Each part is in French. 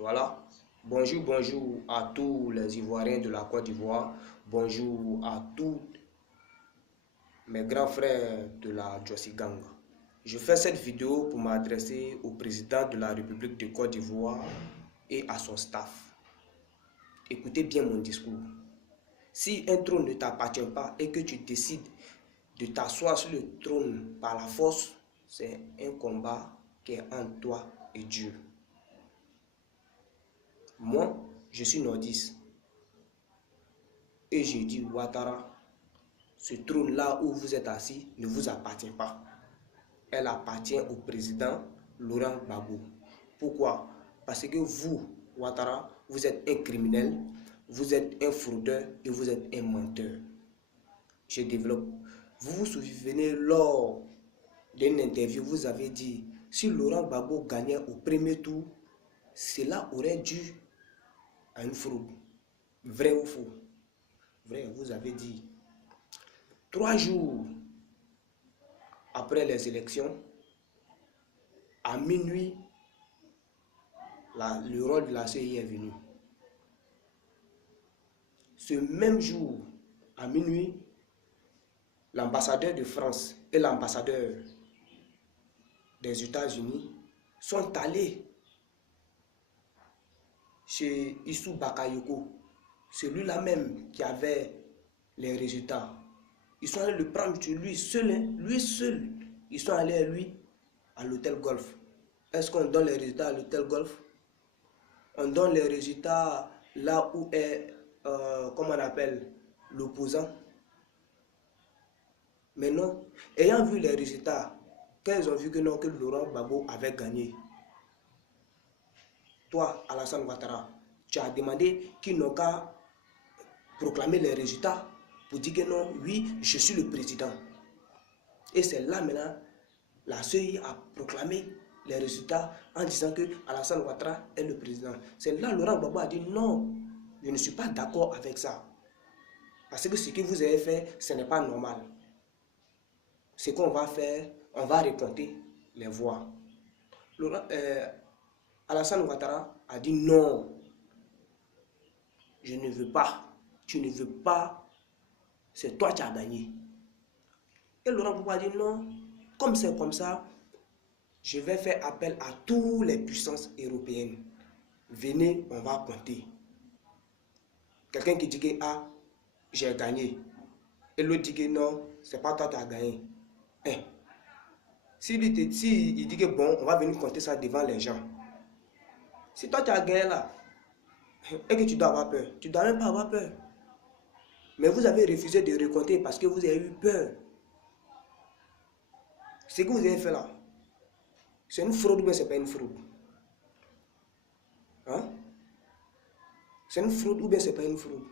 Voilà. Bonjour, bonjour à tous les Ivoiriens de la Côte d'Ivoire. Bonjour à tous mes grands frères de la Jossi Gang. Je fais cette vidéo pour m'adresser au président de la République de Côte d'Ivoire et à son staff. Écoutez bien mon discours. Si un trône ne t'appartient pas et que tu décides de t'asseoir sur le trône par la force, c'est un combat qui est entre toi et Dieu. Moi, je suis nordiste. Et j'ai dit, Ouattara, ce trône-là où vous êtes assis ne vous appartient pas. Elle appartient au président Laurent Gbagbo. Pourquoi? Parce que vous, Ouattara, vous êtes un criminel, vous êtes un fraudeur et vous êtes un menteur. Je développe. Vous vous souvenez, lors d'une interview, vous avez dit, si Laurent Gbagbo gagnait au premier tour, cela aurait dû à une fraude. Vrai ou faux? Vrai, vous avez dit. 3 jours après les élections, à minuit, le rôle de la CEI est venu. Ce même jour, à minuit, l'ambassadeur de France et l'ambassadeur des États-Unis sont allés chez Issou Bakayoko, celui-là même qui avait les résultats. Ils sont allés le prendre chez lui seul, lui seul. Ils sont allés à lui à l'hôtel Golf. Est-ce qu'on donne les résultats à l'hôtel Golf? On donne les résultats là où est, comment on appelle, l'opposant. Mais non, ayant vu les résultats, quand ils ont vu que non, que Laurent Gbagbo avait gagné, toi, Alassane Ouattara, tu as demandé qu'ils n'ont qu'à proclamer les résultats pour dire que non, oui, je suis le président. Et c'est là maintenant, la CEI a proclamé les résultats en disant que Alassane Ouattara est le président. C'est là Laurent Gbagbo a dit non, je ne suis pas d'accord avec ça. Parce que ce que vous avez fait, ce n'est pas normal. Ce qu'on va faire, on va recompter les voix. Alassane Ouattara a dit non, je ne veux pas, tu ne veux pas, c'est toi qui as gagné. Et Laurent Gbagbo a dit non, comme c'est comme ça, je vais faire appel à toutes les puissances européennes. Venez, on va compter. Quelqu'un qui dit que ah, j'ai gagné. Et l'autre dit que non, c'est pas toi qui as gagné. Si il dit que bon, on va venir compter ça devant les gens. Si toi tu as gagné là, et que tu dois avoir peur, tu ne dois même pas avoir peur. Mais vous avez refusé de recompter parce que vous avez eu peur. Ce que vous avez fait là, c'est une fraude ou bien c'est pas une fraude? Hein? C'est une fraude ou bien c'est pas une fraude?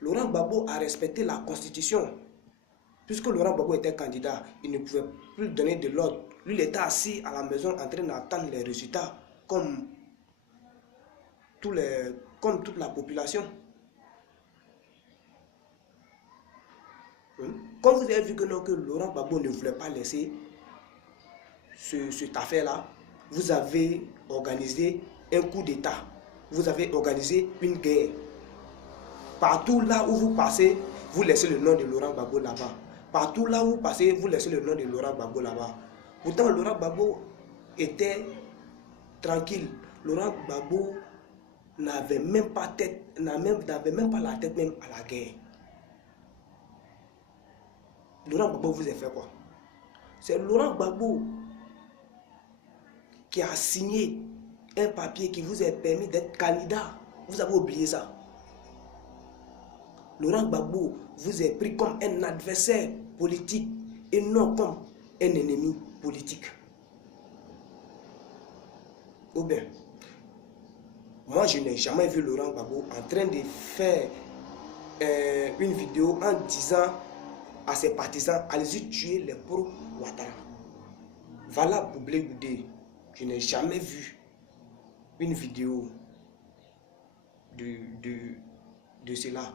Laurent Gbagbo a respecté la constitution. Puisque Laurent Gbagbo était candidat, il ne pouvait plus donner de l'ordre. Lui, il était assis à la maison en train d'attendre les résultats comme toute la population. Quand vous avez vu que, non, que Laurent Gbagbo ne voulait pas laisser cette affaire-là, vous avez organisé un coup d'État. Vous avez organisé une guerre. Partout là où vous passez, vous laissez le nom de Laurent Gbagbo là-bas. Partout là où vous passez, vous laissez le nom de Laurent Gbagbo là-bas. Pourtant, Laurent Gbagbo était tranquille. Laurent Gbagbo n'avait même pas la tête même à la guerre. Laurent Gbagbo vous a fait quoi? C'est Laurent Gbagbo qui a signé un papier qui vous a permis d'être candidat. Vous avez oublié ça. Laurent Gbagbo vous a pris comme un adversaire politique et non comme un ennemi politique. Ou bien, moi je n'ai jamais vu Laurent Gbagbo en train de faire une vidéo en disant à ses partisans, allez-y tuer les pro-Ouattara. Voilà Boublé Goudé. Je n'ai jamais vu une vidéo de cela.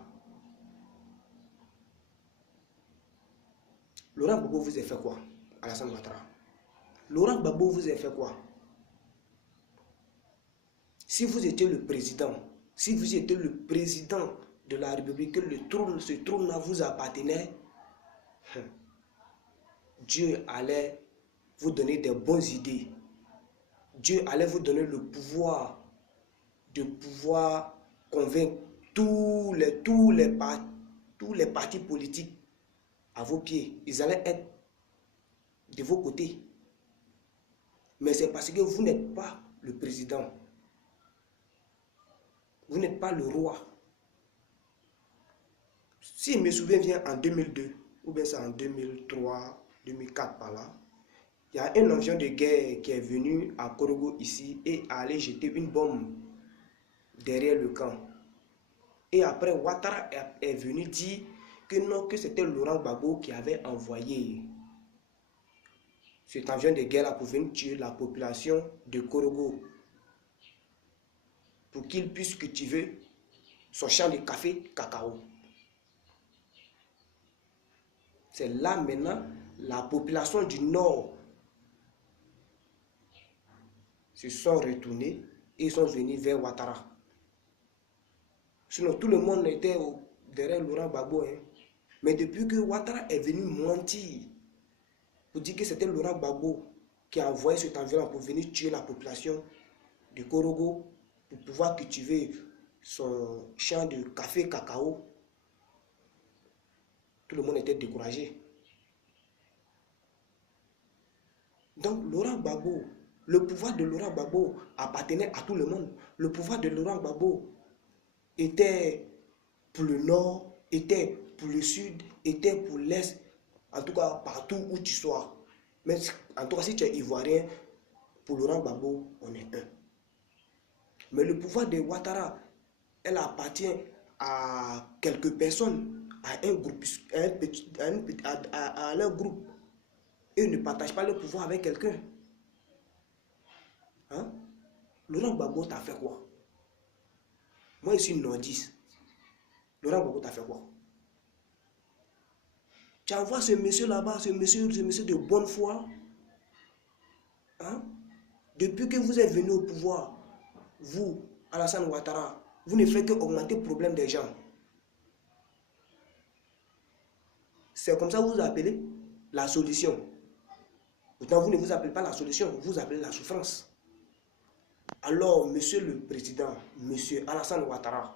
Laurent Gbagbo vous a fait quoi? Alassane Ouattara. Laurent Gbagbo vous a fait quoi? Si vous étiez le président, si vous étiez le président de la République, que ce trône-là vous appartenait, Dieu allait vous donner des bonnes idées. Dieu allait vous donner le pouvoir de pouvoir convaincre tous les partis politiques à vos pieds. Ils allaient être de vos côtés. Mais c'est parce que vous n'êtes pas le président. Vous n'êtes pas le roi. Si je me souviens bien, en 2002, ou bien c'est en 2003, 2004 par là, il y a un avion de guerre qui est venu à Korogo ici et a allé jeter une bombe derrière le camp. Et après, Ouattara est venu dire que non, que c'était Laurent Gbagbo qui avait envoyé cet avion de guerre là pour venir tuer la population de Korogo, pour qu'il puisse cultiver son champ de café cacao. C'est là maintenant la population du Nord se sont retournés et sont venus vers Ouattara. Sinon, tout le monde était derrière Laurent Gbagbo. Mais depuis que Ouattara est venu mentir pour dire que c'était Laurent Gbagbo qui a envoyé cet avion pour venir tuer la population de Korogo pour pouvoir cultiver son champ de café cacao, tout le monde était découragé. Donc Laurent Gbagbo, le pouvoir de Laurent Gbagbo appartenait à tout le monde. Le pouvoir de Laurent Gbagbo était pour le nord, était pour le sud, était pour l'est, en tout cas partout où tu sois. Mais en tout cas, si tu es ivoirien, pour Laurent Gbagbo, on est un. Mais le pouvoir de Ouattara, elle appartient à quelques personnes, à un groupe, à leur groupe. Et ils ne partagent pas le pouvoir avec quelqu'un. Hein? Laurent Gbagbo t'a fait quoi? Moi, je suis nordiste. Laurent Gbagbo t'a fait quoi? Tu envoies ce monsieur là-bas, ce monsieur de bonne foi. Hein? Depuis que vous êtes venu au pouvoir, vous, Alassane Ouattara, vous ne faites qu'augmenter le problème des gens. C'est comme ça que vous appelez la solution. Pourtant, vous ne vous appelez pas la solution, vous appelez la souffrance. Alors, monsieur le président, monsieur Alassane Ouattara,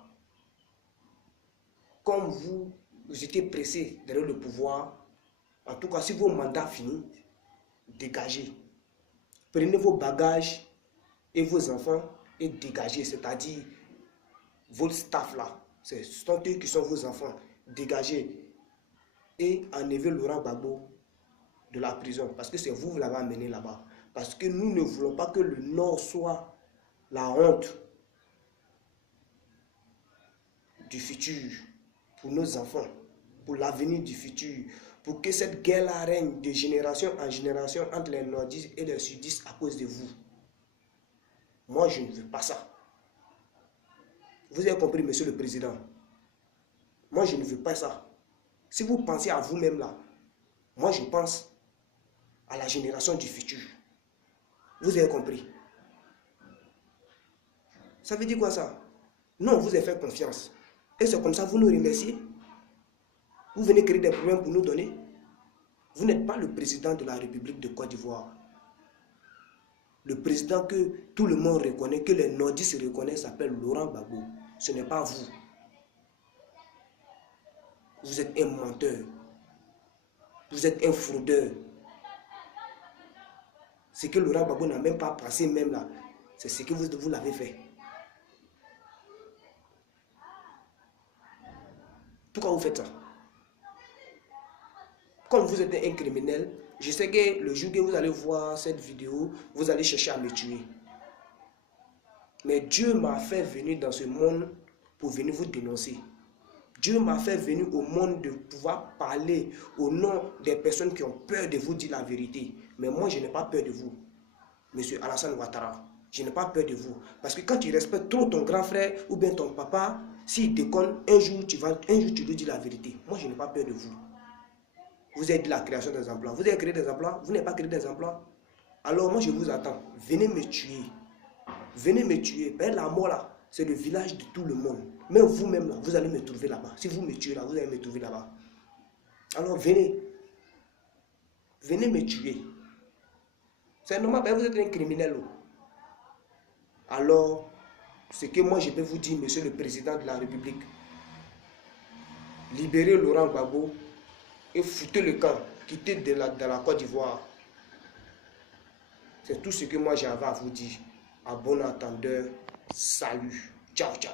comme vous étiez pressé derrière le pouvoir, en tout cas, si vos mandats finissent, dégagez. Prenez vos bagages et vos enfants et dégagez, c'est-à-dire votre staff là, c'est eux qui sont vos enfants, dégagez et enlevez Laurent Gbagbo de la prison, parce que c'est vous qui l'avez amené là-bas. Parce que nous ne voulons pas que le Nord soit la honte du futur pour nos enfants, pour l'avenir du futur, pour que cette guerre-là règne de génération en génération entre les nordistes et les sudistes à cause de vous. Moi, je ne veux pas ça. Vous avez compris, monsieur le président? Moi, je ne veux pas ça. Si vous pensez à vous-même là, moi, je pense à la génération du futur. Vous avez compris? Ça veut dire quoi ça? Non, vous avez fait confiance. Et c'est comme ça que vous nous remerciez. Vous venez créer des problèmes pour nous donner. Vous n'êtes pas le président de la République de Côte d'Ivoire. Le président que tout le monde reconnaît, que les nordistes reconnaissent, s'appelle Laurent Gbagbo. Ce n'est pas vous. Vous êtes un menteur. Vous êtes un fraudeur. Ce que Laurent Gbagbo n'a même pas pensé même là, c'est ce que vous l'avez fait. Pourquoi vous faites ça? Comme vous êtes un criminel, je sais que le jour que vous allez voir cette vidéo, vous allez chercher à me tuer. Mais Dieu m'a fait venir dans ce monde pour venir vous dénoncer. Dieu m'a fait venir au monde de pouvoir parler au nom des personnes qui ont peur de vous dire la vérité. Mais moi, je n'ai pas peur de vous, monsieur Alassane Ouattara. Je n'ai pas peur de vous. Parce que quand tu respectes trop ton grand frère ou bien ton papa, s'il déconne, un jour tu lui dis la vérité. Moi, je n'ai pas peur de vous. Vous êtes de la création des emplois. Vous avez créé des emplois, vous n'avez pas créé des emplois. Alors moi, je vous attends. Venez me tuer. venez me tuer. Ben, la mort là, c'est le village de tout le monde. Même vous-même là, vous allez me trouver là-bas. Si vous me tuez là, vous allez me trouver là-bas. Alors venez. Venez me tuer. C'est normal, ben, vous êtes un criminel. Alors, ce que moi je peux vous dire, monsieur le président de la République, libérez Laurent Gbagbo et foutez le camp, quittez de la Côte d'Ivoire. C'est tout ce que moi j'avais à vous dire. À bon entendeur, salut. Ciao, ciao.